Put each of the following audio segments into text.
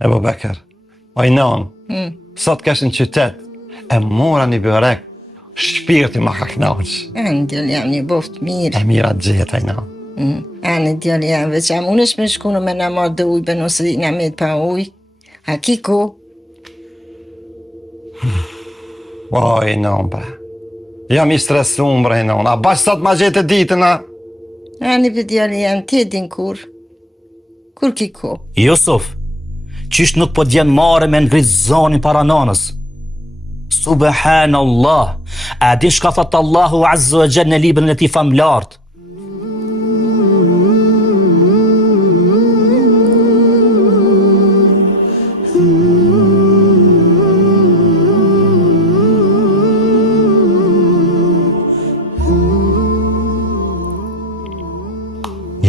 Ebu Bekër, ojnon, sot kesh në qytet, e mora një bërek, shpirti ma ka knaqës. Anë djali jam një boft mirë. E mira gjithë, ojnon. Anë djali jam, veç jam unë shme shkunu me në marrë dhe ujbe nëse në met pa uj. A kiko? Ojnon, bre. Jam i stresuar, bre, ojnon. A bash sot ma gjetë ditën, a? Anë për djali jam, ti e din kur? Kur kiko? Jusuf, qysh nuk po djenë mare me ngrit zonin para nanës? Subhanallah, a di shka thot Allahu Azza wa Jalla në librin e tij famlart?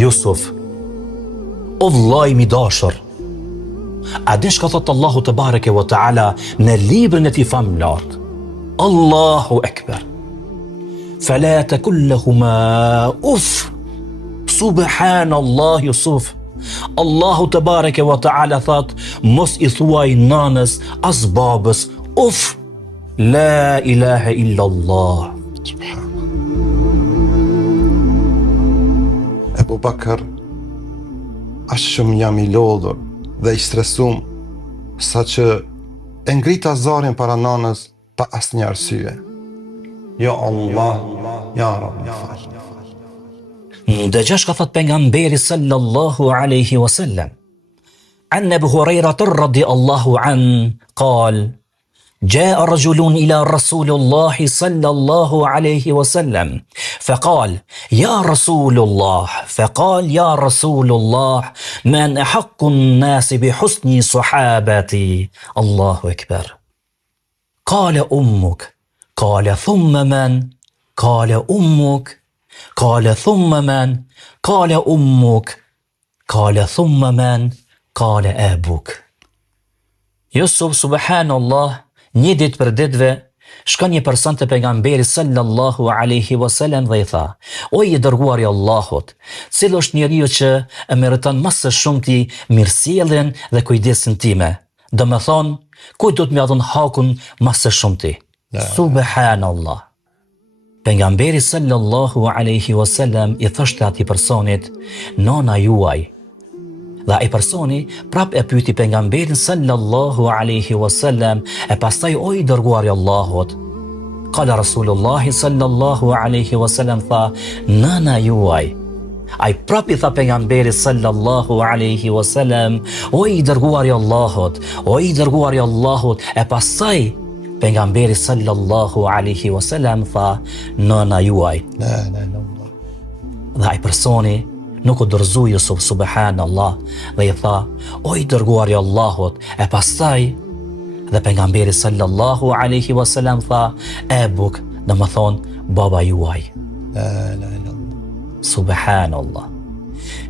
Jusuf, o vllai mi dashur, a din shka thot Allahu te bareke wa taala në librin e tij famlart? Allahu Ekber. Fala takul lahuma uff. Subhanallah Jusuf. Allahu te bareke wa taala thot mos i thuaj nanës as babës uff. La ilaha illa Allah. Ebu Bekër, ashtë shumë jam i lodhur dhe i stresum, sa që e ngrita zarin para nanës pa asë një arsye. Ja Allah, ja Rabbi fal. Dëgjash ka thot pejgamberi sallallahu alaihi wasallam an Abu Hurairah radhiyallahu an قال جاء رجل إلى رسول الله صلى الله عليه وسلم فقال يا رسول الله من أحق الناس بحسن صحابتي الله أكبر قال أمك قال ثم من قال أمك قال ثم من قال أمك قال ثم من قال أبوك Jusuf, subhanallah, një ditë për ditëve, shkon një person të pejgamberit sallallahu alaihi wasallam dhe i tha: O i dërguar i Allahut, cili është njeriu që e meriton më së shumti mirësjelljen dhe kujdesin time? Domethënë, kujt do të më dhon hakun më së shumti? Subhanallah. Pejgamberi sallallahu alaihi wasallam i thoshte atij personit: nona juaj. Dhe ai personi prap e pyeti pejgamberin sallallahu alaihi wasallam, e pastaj o i dërguari i Allahut. Qala Rasulullah sallallahu alaihi wasallam tha: nana juaj. Ai prap i tha pejgamberit sallallahu alaihi wasallam: o i dërguari i Allahut, o i dërguari i Allahut, e pastaj pejgamberi sallallahu alaihi wasallam tha: nana juaj. Dhe ai personi nuk u dorëzu Jusuf, subhanallah, dhe i tha: o i dërguari i Allahut, e pastaj dhe pejgamberi sallallahu alaihi wasallam tha: ebuk, do të thonë baba juaj. Subhanallah.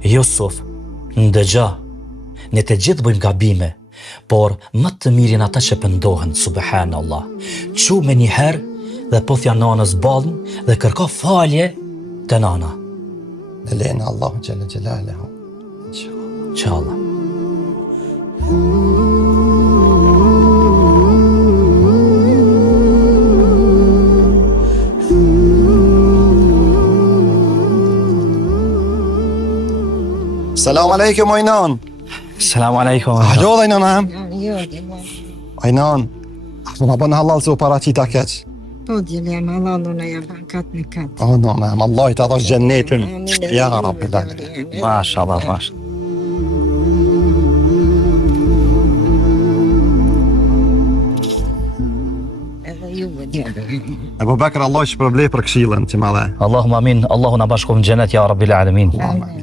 Jusuf, ndëgja, ne të gjithë bëjmë gabime, por më të mirin ata që pendohen, subhanallah. Çu me një herë dhe po thja nanës ballën dhe kërko falje te nana. Në lejnë Allahu Gjelle Gjelaluhu. Inshallah. Selamu alaikum, ojnon. Selamu alaikum. Alo, dhe ojnon, Jo, djeli. ojnon. Më në bënë halal se u paraqita keq. Po djeli jam, Allah në jam kat në kat. O, no, me, Allah i të adhosh gjennetin. Ja, Rabbi, da. Mashallah, mashallah. Edhe ju djeli. Ebu Bekër, Allah i shpërblej për këshillën që ma dhe. Allahumma amin. Allahu na bashkojmë në xhenet ya rabbil alamin. Amin.